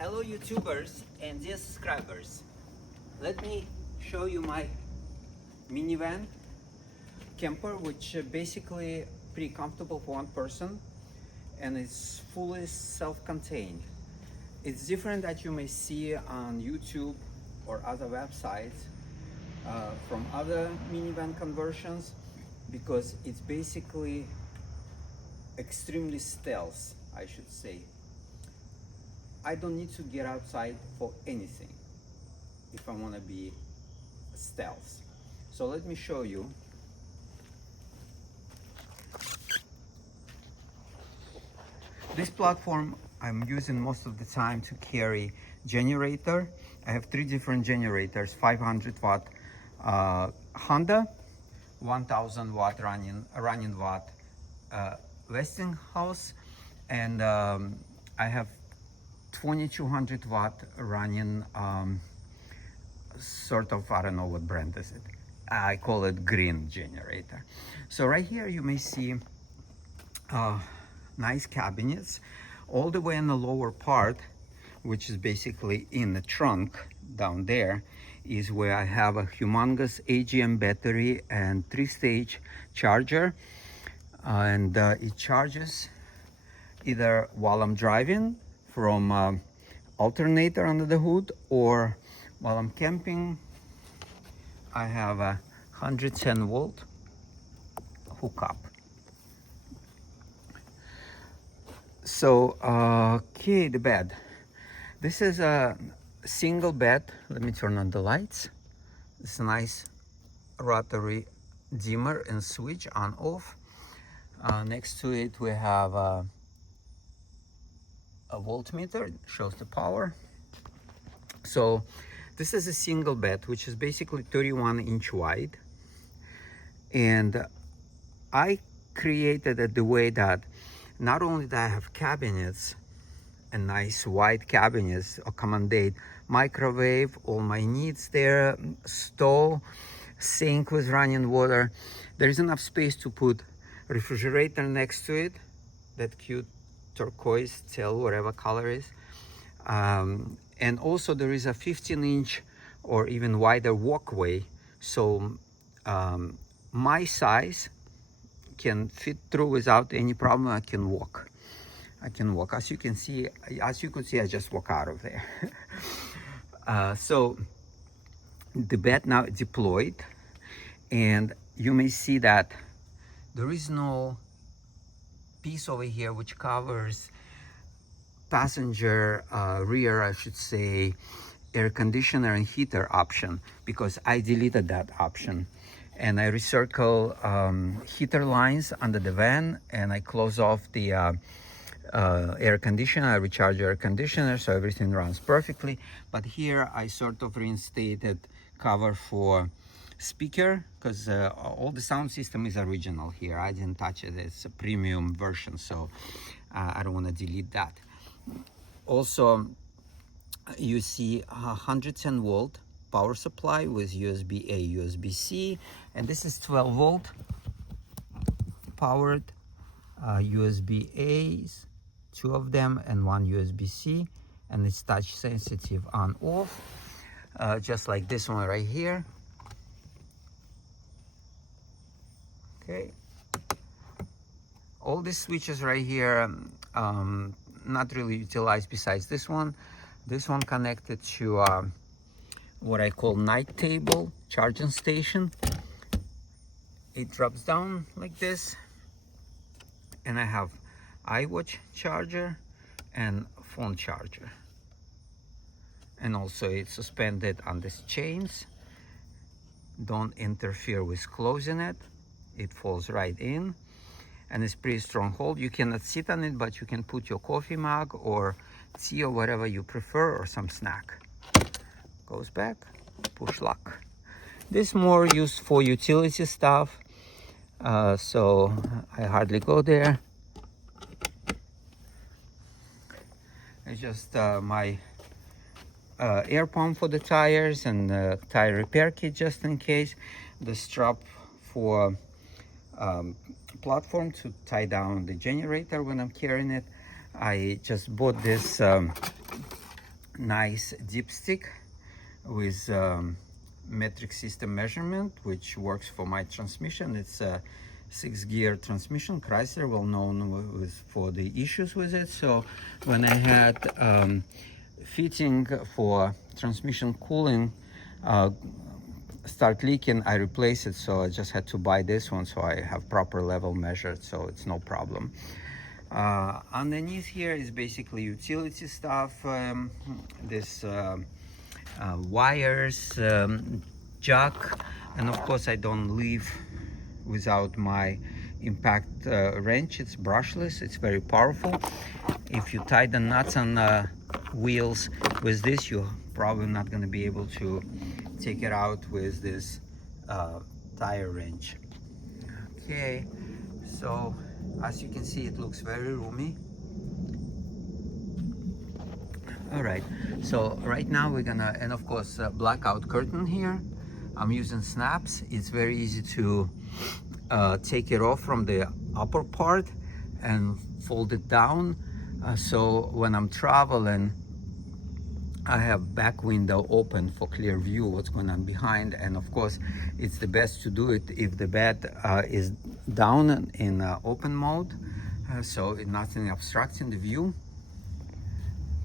Hello YouTubers and dear subscribers. Let me show you my minivan camper, which basically pretty comfortable for one person, and it's fully self-contained. It's different that you may see on YouTube or other websites from other minivan conversions, because it's basically extremely stealth, I should say. I don't need to get outside for anything if I want to be stealth. So let me show you. This platform I'm using most of the time to carry generator. I have three different generators: 500 watt Honda, 1000 watt running watt Westinghouse, and I have 2200 watt running sort of, I don't know what brand is it. I call it green generator. So right here you may see nice cabinets. All the way in the lower part, which is basically in the trunk down there, is where I have a humongous AGM battery and 3-stage charger, and it charges either while I'm driving from alternator under the hood, or while I'm camping. I have a 110 volt hookup. So okay, the bed. This is a single bed. Let me turn on the lights. It's a nice rotary dimmer and switch on off. Next to it we have a voltmeter. It shows the power. So this is a single bed, which is basically 31-inch wide, and I created it the way that not only do I have cabinets, and nice wide cabinets accommodate microwave, all my needs there, stove, sink with running water. There is enough space to put refrigerator next to it, that cute turquoise, teal, whatever color is. And also there is a 15-inch or even wider walkway, so my size can fit through without any problem. I can walk. As you can see, I just walk out of there. So the bed now deployed, and you may see that there is no piece over here which covers passenger rear, I should say, air conditioner and heater option, because I deleted that option, and I recircle heater lines under the van, and I close off the air conditioner. I recharge air conditioner, so everything runs perfectly. But here I sort of reinstated cover for speaker, because all the sound system is original here. I didn't touch it. It's a premium version, so I don't want to delete that. Also, you see a 110 volt power supply with USB-A, USB-C, and this is 12 volt powered, USB-A's, 2 of them, and 1 USB-C, and it's touch sensitive on off, just like this one right here. Okay, all these switches right here not really utilized besides this one. This one connected to what I call night table charging station. It drops down like this, and I have iWatch charger and phone charger, and also it's suspended on these chains. Don't interfere with closing it. It falls right in, and it's pretty strong hold. You cannot sit on it, but you can put your coffee mug or tea or whatever you prefer, or some snack. Goes back, push lock. This more used for utility stuff, so I hardly go there. It's just my air pump for the tires, and tire repair kit just in case. The strap for platform to tie down the generator when I'm carrying it. I just bought this nice dipstick with metric system measurement, which works for my transmission. It's a 6-gear transmission. Chrysler, well known for the issues with it. So when I had fitting for transmission cooling start leaking, I replaced it. So I just had to buy this one, so I have proper level measured, so it's no problem. Underneath here is basically utility stuff. This wires, jack, and of course I don't leave without my impact wrench. It's brushless, it's very powerful. If you tie the nuts on the wheels with this, you're probably not going to be able to take it out with this tire wrench. Okay, so as you can see, it looks very roomy. All right, so right now we're gonna, and of course blackout curtain here. I'm using snaps. It's very easy to take it off from the upper part and fold it down. So when I'm traveling, I have back window open for clear view what's going on behind. And of course, it's the best to do it if the bed is down in open mode, so nothing obstructing the view.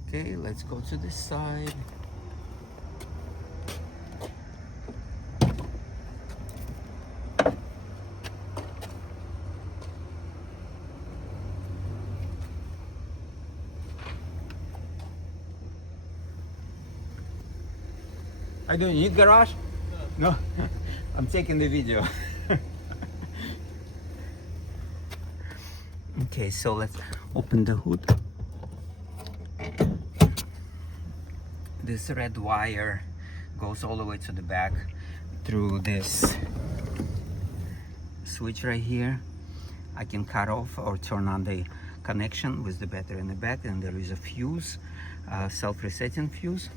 Okay, let's go to this side. I don't need garage? No, I'm taking the video. Okay, so let's open the hood. This red wire goes all the way to the back through this switch right here. I can cut off or turn on the connection with the battery in the back, and there is a fuse, self-resetting fuse.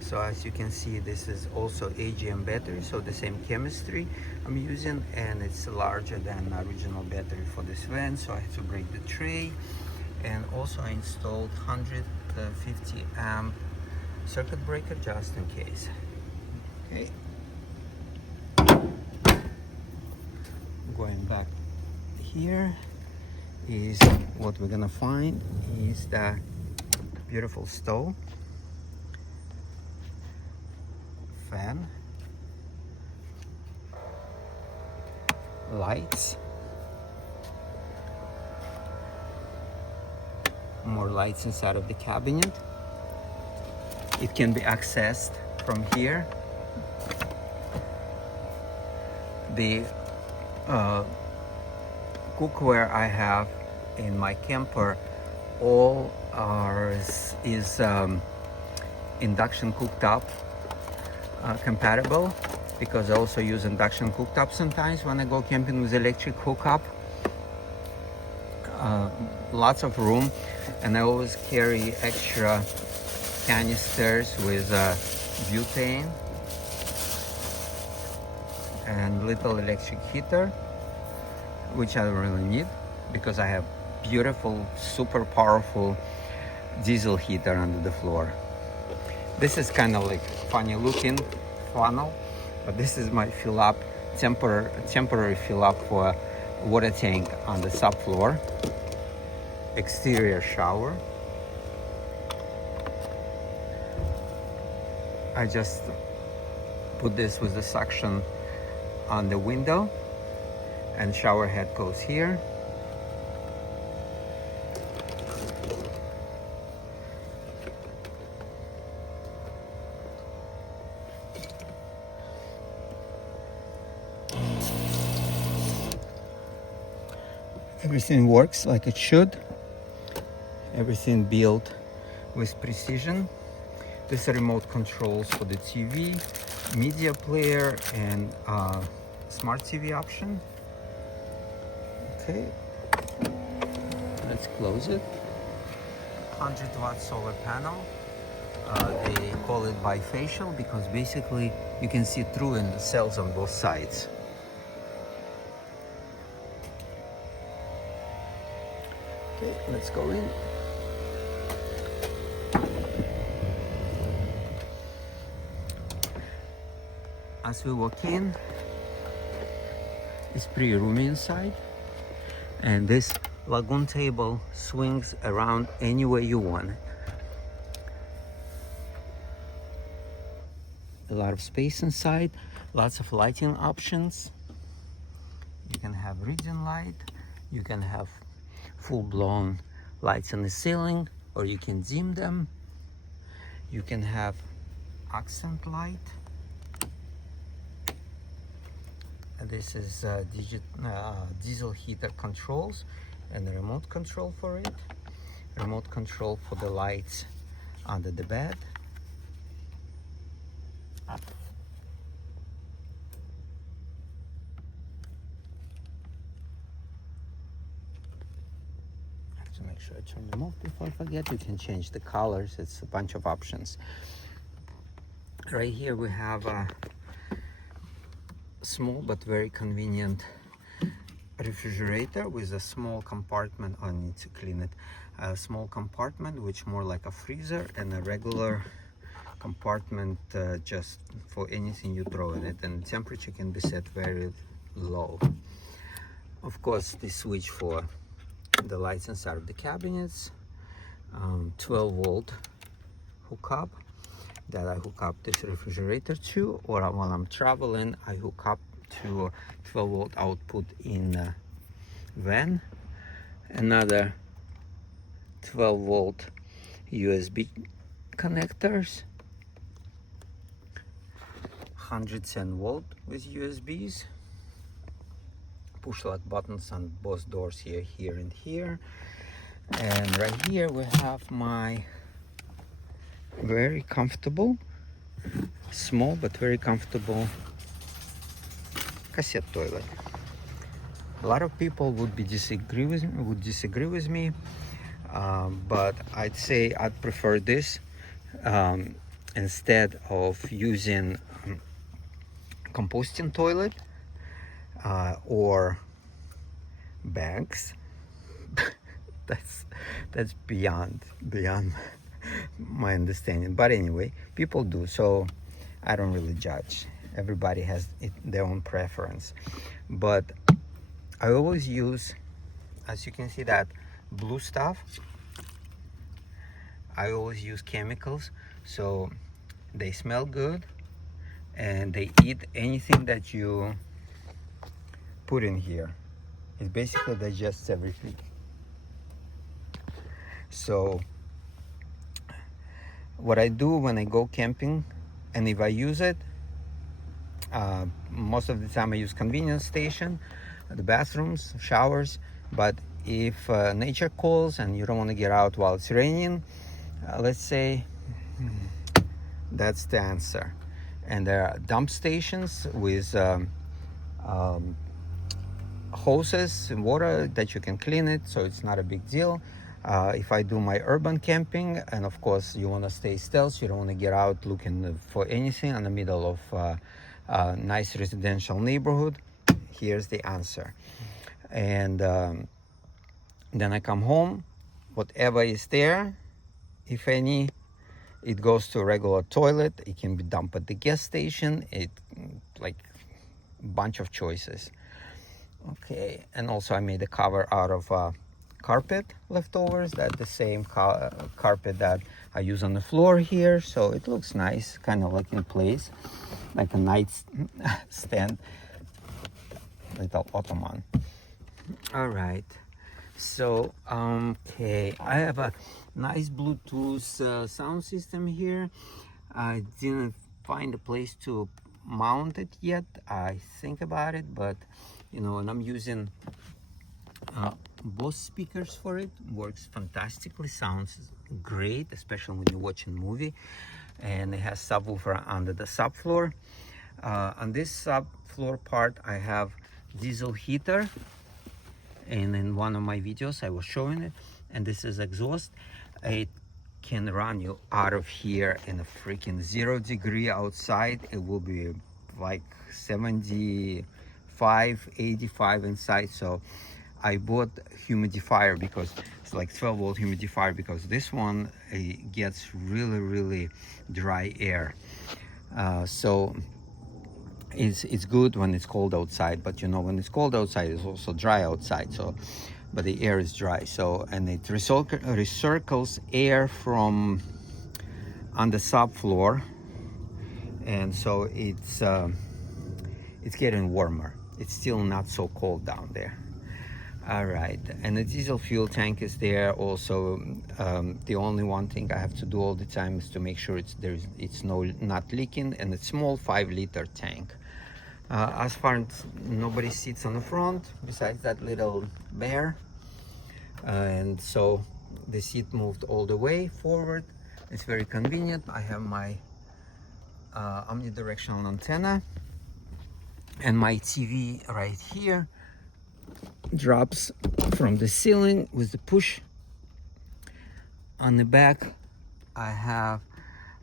So as you can see, this is also AGM battery, so the same chemistry I'm using, and it's larger than original battery for this van, so I had to break the tray. And also I installed 150 amp circuit breaker just in case. Okay. Going back here is what we're gonna find is the beautiful stove, fan, lights, more lights inside of the cabinet. It can be accessed from here. The cookware I have in my camper all is induction cooktop compatible, because I also use induction cooktop sometimes when I go camping with electric hookup. Lots of room, and I always carry extra canisters with butane and little electric heater, which I don't really need because I have beautiful, super powerful diesel heater under the floor. This is kind of like funny looking funnel, but this is my fill up, temporary fill up for water tank on the subfloor. Exterior shower. I just put this with the suction on the window, and shower head goes here. Everything works like it should. Everything built with precision. This is remote controls for the TV, media player, and smart TV option. Okay, let's close it. 100-watt solar panel. They call it bifacial because basically you can see through in the cells on both sides. Okay, let's go in. As we walk in, it's pretty roomy inside, and this lagoon table swings around any way you want it. A lot of space inside, lots of lighting options. You can have reading light, you can have full-blown lights in the ceiling, or you can dim them. You can have accent light. This is diesel heater controls and a remote control for it. Remote control for the lights under the bed. To make sure I turn them off before I forget. You can change the colors. It's a bunch of options. Right here we have a small but very convenient refrigerator with a small compartment. I need to clean it. A small compartment which more like a freezer, and a regular compartment just for anything you throw in it, and the temperature can be set very low. Of course, the switch for the lights inside of the cabinets, 12-volt hookup that I hook up this refrigerator to, or while I'm traveling I hook up to 12-volt output in van. Another 12-volt USB connectors, 110-volt with USBs, push lock buttons on both doors here, here, and here. And right here we have my very comfortable, small but very comfortable cassette toilet. A lot of people would disagree with me, but I'd say I'd prefer this instead of using composting toilet or banks. that's beyond my understanding, but anyway, people do, so I don't really judge. Everybody has their own preference, but I always use, as you can see, that blue stuff. I always use chemicals, so they smell good and they eat anything that you put in here. It basically digests everything. So what I do when I go camping, and if I use it, most of the time I use convenience station, the bathrooms, showers. But if nature calls and you don't want to get out while it's raining, let's say, that's the answer. And there are dump stations with hoses and water that you can clean it, so it's not a big deal. If I do my urban camping, and of course you want to stay stealth, you don't want to get out looking for anything in the middle of a nice residential neighborhood, here's the answer. And then I come home, whatever is there, if any, it goes to a regular toilet. It can be dumped at the gas station. It, like, bunch of choices. Okay, and also I made a cover out of carpet leftovers. That's the same carpet that I use on the floor here, so it looks nice, kind of like in place, like a nightstand, little ottoman. All right, so okay, I have a nice Bluetooth sound system here. I didn't find a place to mount it yet. I think about it, but you know, and I'm using Bose speakers for it. Works fantastically, sounds great, especially when you're watching a movie. And it has subwoofer under the subfloor. On this subfloor part I have diesel heater, and in one of my videos I was showing it. And this is exhaust. It can run you out of here in a freaking 0 degree outside. It will be like 75, 85 inside. So I bought humidifier, because it's like 12-volt humidifier, because this one gets really dry air. So it's good when it's cold outside, but you know, when it's cold outside, it's also dry outside. So, but the air is dry. So, and it recircles air from on the subfloor, and so it's getting warmer. It's still not so cold down there. All right, and the diesel fuel tank is there also. The only one thing I have to do all the time is to make sure it's not leaking, and it's small 5-liter tank. As far as nobody sits on the front besides that little bear, and so the seat moved all the way forward. It's very convenient. I have my omnidirectional antenna, and my TV right here drops from the ceiling with the push. On the back I have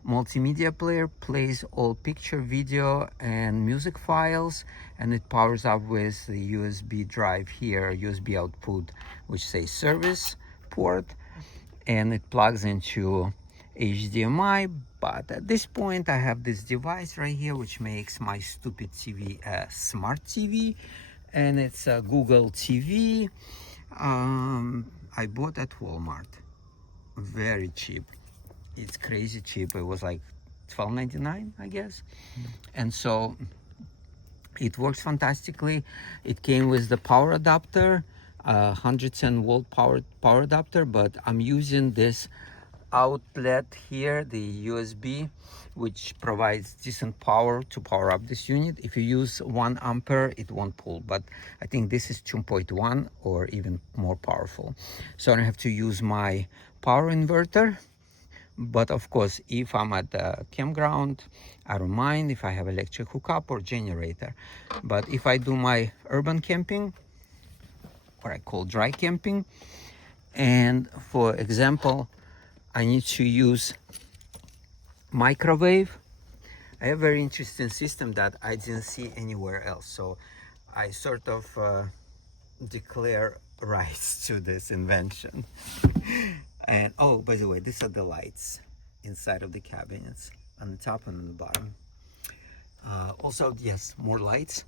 multimedia player, plays all picture, video and music files, and it powers up with the USB drive here, USB output, which says service port, and it plugs into HDMI. But at this point I have this device right here which makes my stupid TV a smart TV, and it's a Google TV. I bought at Walmart, very cheap. It's crazy cheap. It was like $12.99, I guess. And so it works fantastically. It came with the power adapter, 110-volt power adapter, but I'm using this outlet here, the USB, which provides decent power to power up this unit. If you use 1 ampere, it won't pull, but I think this is 2.1 or even more powerful. So I don't have to use my power inverter. But of course, if I'm at the campground, I don't mind if I have electric hookup or generator. But if I do my urban camping, what I call dry camping, and for example, I need to use microwave, I have a very interesting system that I didn't see anywhere else. So I sort of declare rights to this invention. And oh, by the way, these are the lights inside of the cabinets, on the top and on the bottom. Also, yes, more lights,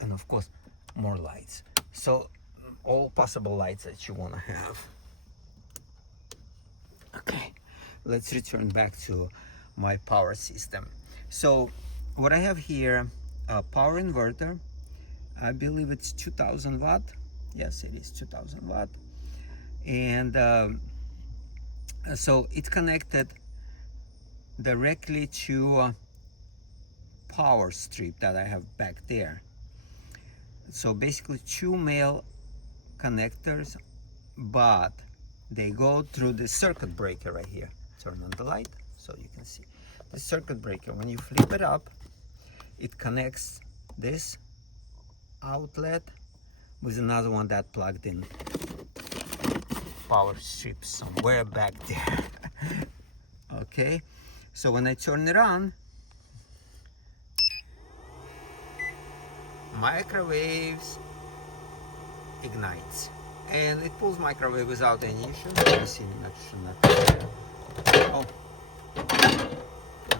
and of course more lights. So all possible lights that you want to have. Okay, let's return back to my power system. So what I have here, a power inverter. I believe it's 2000 watt. Yes, it is 2000 watt. And so it's connected directly to a power strip that I have back there. So basically 2 male connectors, but they go through the circuit breaker right here. Turn on the light so you can see the circuit breaker. When you flip it up, it connects this outlet with another one that plugged in power strip somewhere back there. Okay, so when I turn it on, microwaves ignites, and it pulls microwave without any issue. Let me see, oh,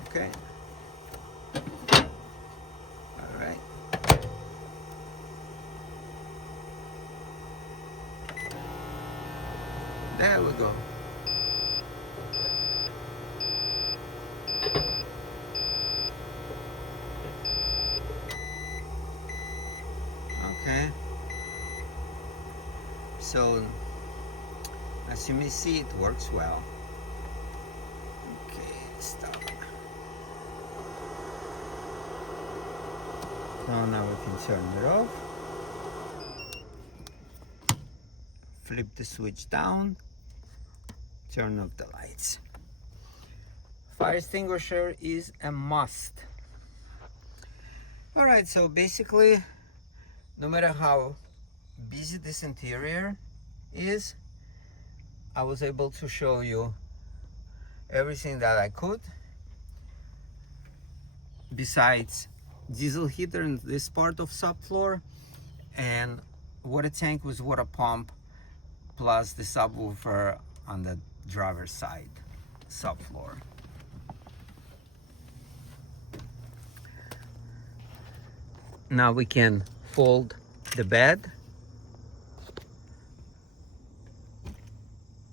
okay, all right. There we go. Okay. So, as you may see, it works well. Okay, stop. So now we can turn it off. Flip the switch down. Turn off the lights. Fire extinguisher is a must. All right, so basically, no matter how busy this interior is, I was able to show you everything that I could. Besides diesel heater in this part of subfloor, and water tank with water pump, plus the subwoofer on the driver's side, subfloor. Now we can fold the bed.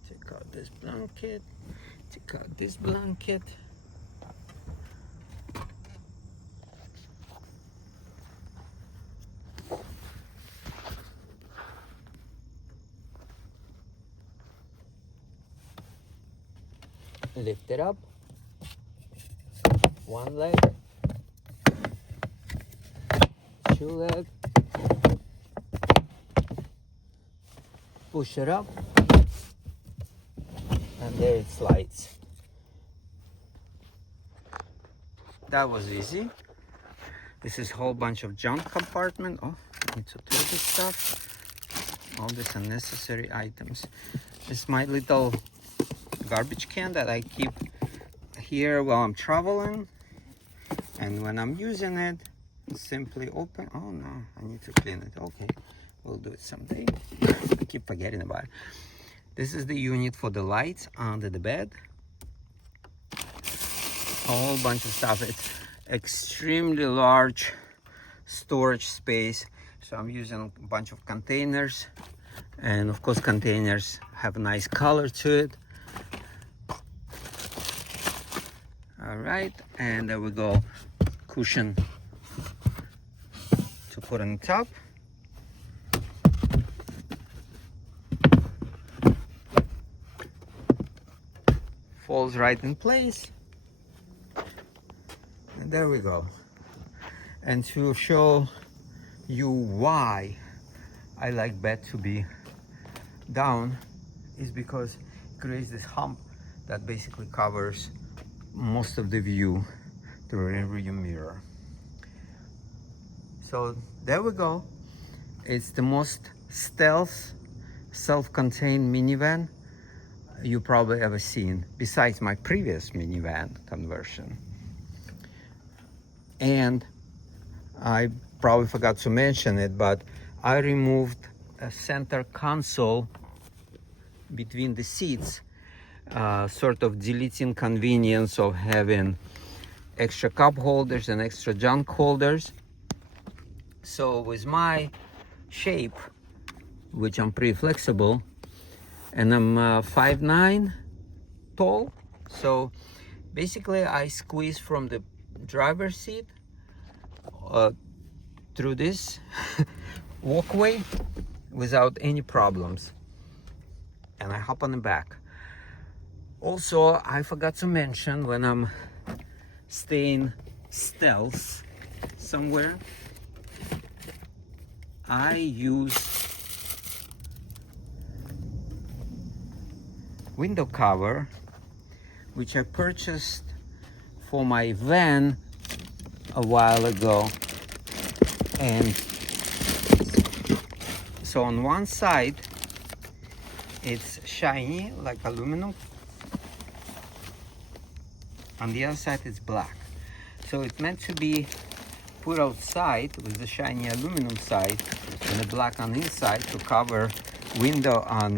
Take out this blanket, take out this blanket. Lift it up, one leg, two leg, push it up, and there it slides. That was easy. This is a whole bunch of junk compartment. Oh, I need to throw this stuff. All these unnecessary items. This is my little garbage can that I keep here while I'm traveling, and when I'm using it, simply open. Oh no, I need to clean it. Okay, we'll do it someday. I keep forgetting about it. This is the unit for the lights under the bed. A whole bunch of stuff. It's extremely large storage space, so I'm using a bunch of containers, and of course containers have a nice color to it. All right, and there we go, cushion to put on top. Falls right in place. And there we go. And to show you why I like bed to be down is because it creates this hump that basically covers most of the view through a rear mirror. So there we go. It's the most stealth, self-contained minivan you probably ever seen, besides my previous minivan conversion. And I probably forgot to mention it, but I removed a center console between the seats, sort of deleting convenience of having extra cup holders and extra junk holders. So with my shape, which I'm pretty flexible, and I'm 5'9" tall, so basically I squeeze from the driver's seat through this walkway without any problems, and I hop on the back. Also, I forgot to mention, when I'm staying stealth somewhere, I use window cover, which I purchased for my van a while ago. And so on one side it's shiny like aluminum, on the other side it's black. So it's meant to be put outside with the shiny aluminum side and the black on the inside to cover window on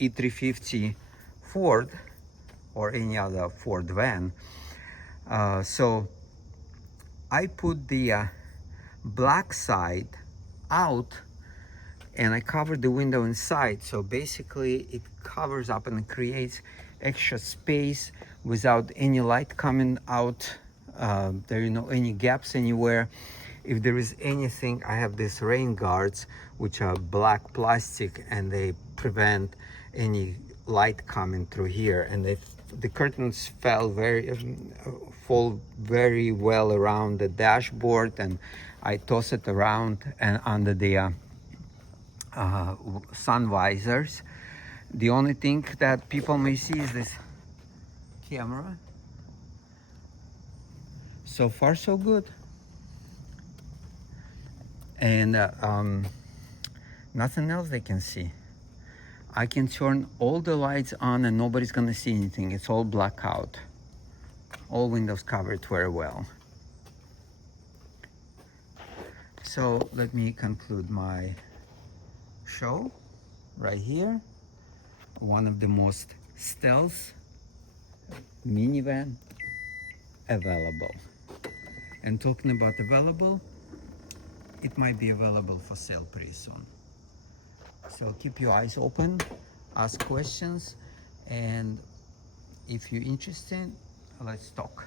E350 Ford or any other Ford van. So I put the black side out and I covered the window inside, so basically it covers up and it creates extra space without any light coming out. There are no any gaps anywhere. If there is anything, I have these rain guards which are black plastic and they prevent any light coming through here, and the curtains fall very well around the dashboard, and I toss it around and under the sun visors. The only thing that people may see is this camera. So far so good. And nothing else they can see. I can turn all the lights on and nobody's gonna see anything. It's all blackout. All windows covered very well. So let me conclude my show right here, one of the most stealth minivan available. And talking about available, it might be available for sale pretty soon. So keep your eyes open, ask questions, and if you're interested, let's talk.